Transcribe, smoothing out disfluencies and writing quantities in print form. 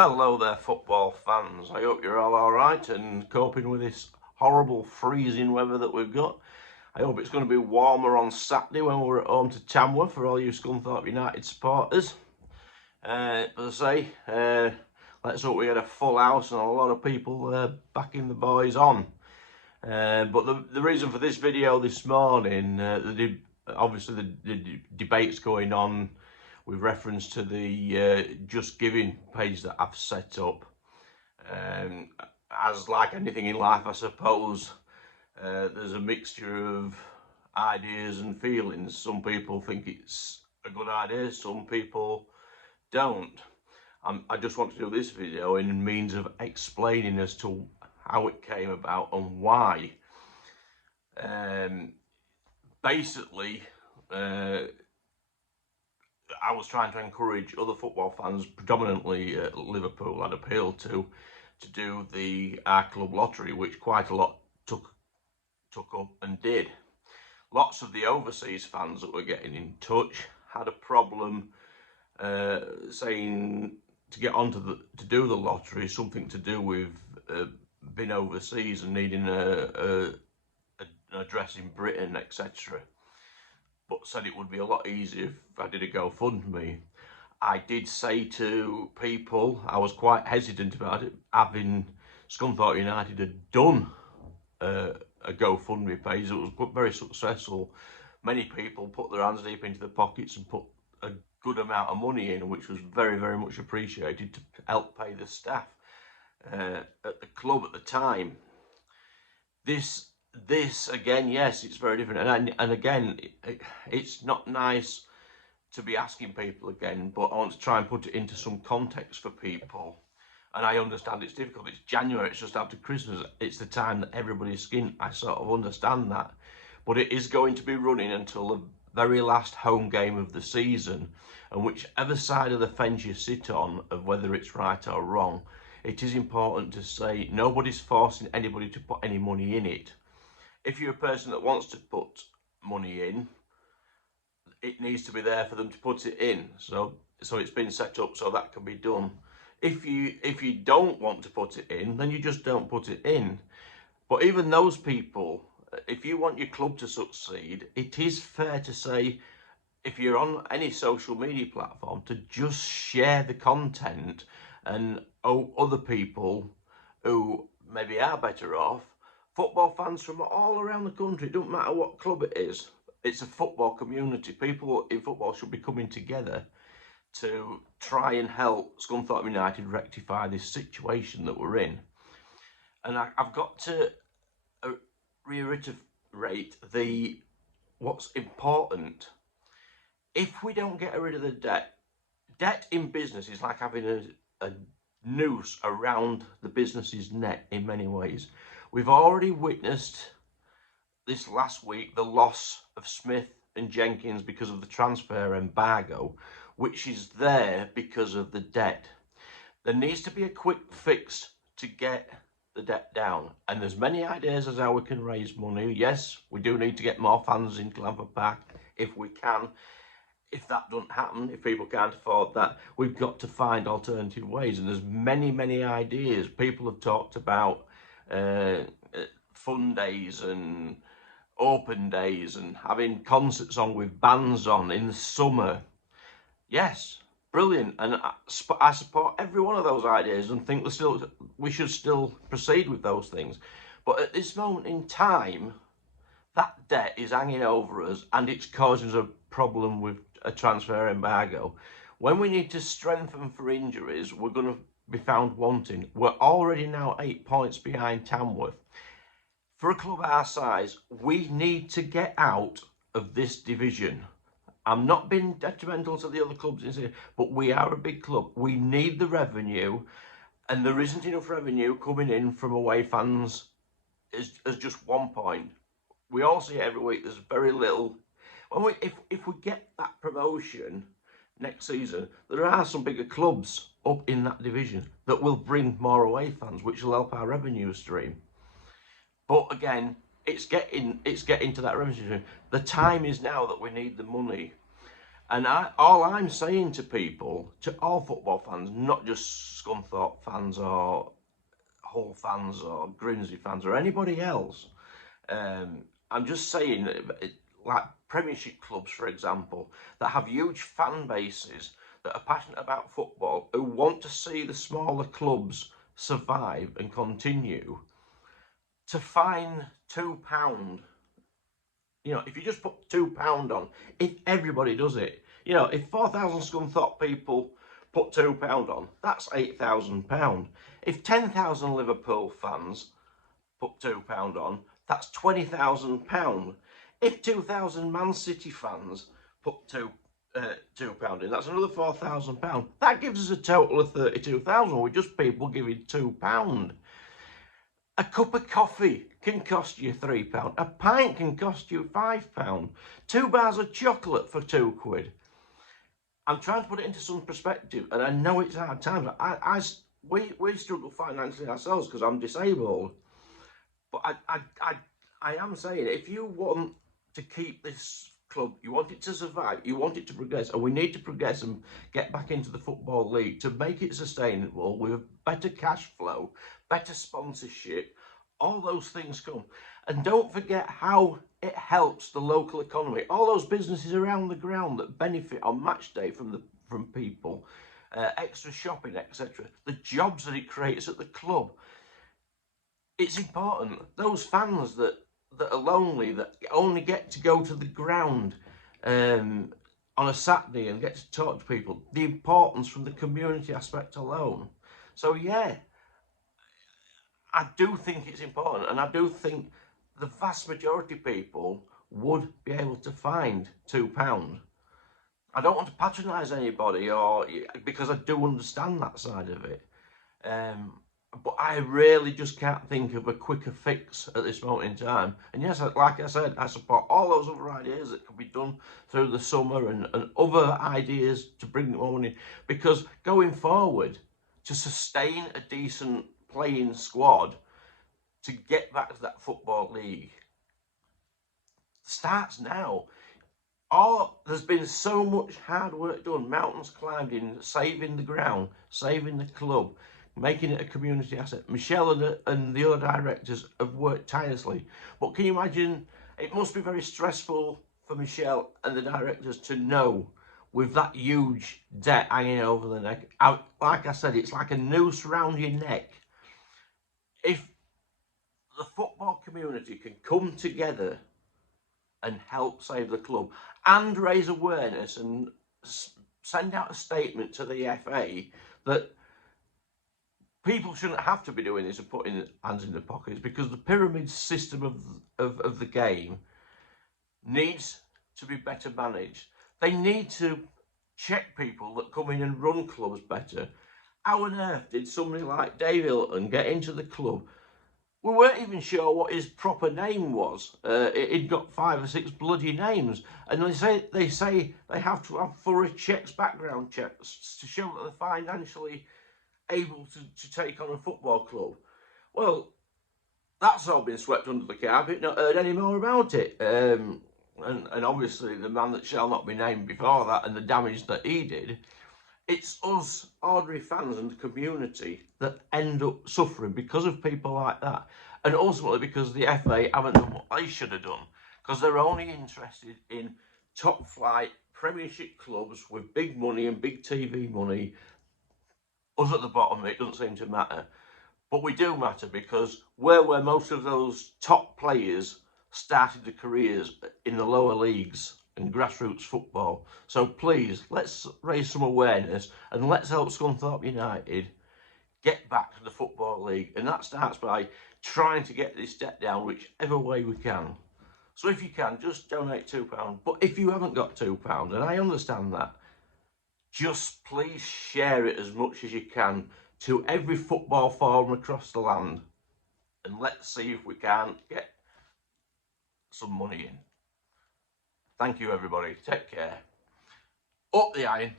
Hello there, football fans. I hope you're all alright and coping with this horrible freezing weather that we've got. I hope it's going to be warmer on Saturday when we're at home to Tamworth for all you Scunthorpe United supporters. As I say, let's hope we get a full house and a lot of people backing the boys on. But the reason for this video this morning, obviously the debate's going on with reference to the Just Giving page that I've set up. As like anything in life, I suppose, there's a mixture of ideas and feelings. Some people think it's a good idea, some people don't. I just want to do this video in means of explaining as to how it came about and why. Basically, I was trying to encourage other football fans, predominantly Liverpool, I'd appealed to do the Our Club lottery, which quite a lot took up and did. Lots of the overseas fans that were getting in touch had a problem saying to get onto to do the lottery, something to do with being overseas and needing an address in Britain, etc. But said it would be a lot easier if I did a GoFundMe. I did say to people, I was quite hesitant about it, having Scunthorpe United had done a GoFundMe page that was very successful. Many people put their hands deep into their pockets and put a good amount of money in, which was very, very much appreciated to help pay the staff at the club at the time. This again, yes, it's very different, and again, it's not nice to be asking people again, but I want to try and put it into some context for people. And I understand it's difficult. It's January, it's just after Christmas, it's the time that everybody's skint. I sort of understand that, but it is going to be running until the very last home game of the season, and whichever side of the fence you sit on of whether it's right or wrong, it is important to say nobody's forcing anybody to put any money in it. If you're a person that wants to put money in, it needs to be there for them to put it in. So it's been set up so that can be done. If you don't want to put it in, then you just don't put it in. But even those people, if you want your club to succeed, it is fair to say, if you're on any social media platform, to just share the content, and other people who maybe are better off, football fans from all around the country, it doesn't matter what club it is, it's a football community. People in football should be coming together to try and help Scunthorpe United rectify this situation that we're in. And I've got to reiterate what's important. If we don't get rid of the debt in business is like having a noose around the business's neck in many ways. We've already witnessed this last week the loss of Smith and Jenkins because of the transfer embargo, which is there because of the debt. There needs to be a quick fix to get the debt down, and there's many ideas as how we can raise money. Yes, we do need to get more fans into Glanford Park if we can. If that doesn't happen, if people can't afford that, we've got to find alternative ways, and there's many ideas. People have talked about fun days and open days and having concerts on with bands on in the summer. Yes, brilliant, and I support every one of those ideas and think we should still proceed with those things. But at this moment in time, that debt is hanging over us and it's causing us a problem with a transfer embargo. When we need to strengthen for injuries, we're going to be found wanting. We're already now 8 points behind Tamworth. For a club our size, we need to get out of this division. I'm not being detrimental to the other clubs in here, but we are a big club. We need the revenue, and there isn't enough revenue coming in from away fans as just 1 point. We all see it every week. There's very little. If we get that promotion next season, there are some bigger clubs up in that division that will bring more away fans, which will help our revenue stream. But again, it's getting to that revenue stream. The time is now that we need the money. And all I'm saying to people, to all football fans, not just Scunthorpe fans or Hull fans or Grimsby fans or anybody else, I'm just saying, like Premiership clubs, for example, that have huge fan bases, that are passionate about football, who want to see the smaller clubs survive and continue, to fine £2, if you just put £2 on, if everybody does it, if 4,000 Scunthorpe people put £2 on, that's £8,000. If 10,000 Liverpool fans put £2 on, that's £20,000. If 2,000 Man City fans put £2 in, that's another £4,000. That gives us a total of 32,000 with just people giving £2. A cup of coffee can cost you £3. A pint can cost you £5. 2 bars of chocolate for £2. I'm trying to put it into some perspective, and I know it's hard times. We struggle financially ourselves because I'm disabled. But I am saying, if you want to keep this club, you want it to survive, you want it to progress, and we need to progress and get back into the Football League to make it sustainable with better cash flow, better sponsorship, all those things come. And don't forget how it helps the local economy. All those businesses around the ground that benefit on match day from people, extra shopping, etc. The jobs that it creates at the club. It's important. Those fans that are lonely, that only get to go to the ground on a Saturday and get to talk to people, the importance from the community aspect alone. So yeah, I do think it's important, and I do think the vast majority of people would be able to find £2. I don't want to patronise anybody, because I do understand that side of it. But I really just can't think of a quicker fix at this moment in time. And yes, like I said, I support all those other ideas that could be done through the summer and other ideas to bring more money. Because going forward, to sustain a decent playing squad, to get back to that Football League, starts now. There's been so much hard work done, mountains climbed in, saving the ground, saving the club, making it a community asset. Michelle and the other directors have worked tirelessly. But can you imagine, it must be very stressful for Michelle and the directors to know, with that huge debt hanging over the neck, like I said, it's like a noose around your neck. If the football community can come together and help save the club and raise awareness and send out a statement to the FA that people shouldn't have to be doing this and putting hands in their pockets, because the pyramid system of the game needs to be better managed. They need to check people that come in and run clubs better. How on earth did somebody like Dave Hilton get into the club? We weren't even sure what his proper name was. He'd got 5 or 6 bloody names, and they say they have to have thorough checks, background checks, to show that they're financially able to take on a football club. Well, that's all been swept under the carpet, not heard any more about it. And obviously the man that shall not be named before that, and the damage that he did, it's us ordinary fans and the community that end up suffering because of people like that. And ultimately because the FA haven't done what they should have done, because they're only interested in top flight Premiership clubs with big money and big TV money. Us at the bottom, it doesn't seem to matter. But we do matter, because we're where most of those top players started their careers, in the lower leagues and grassroots football. So please, let's raise some awareness and let's help Scunthorpe United get back to the Football League. And that starts by trying to get this debt down whichever way we can. So if you can, just donate £2. But if you haven't got £2, and I understand that, just please share it as much as you can to every football forum across the land. And let's see if we can't get some money in. Thank you, everybody. Take care. Up the iron.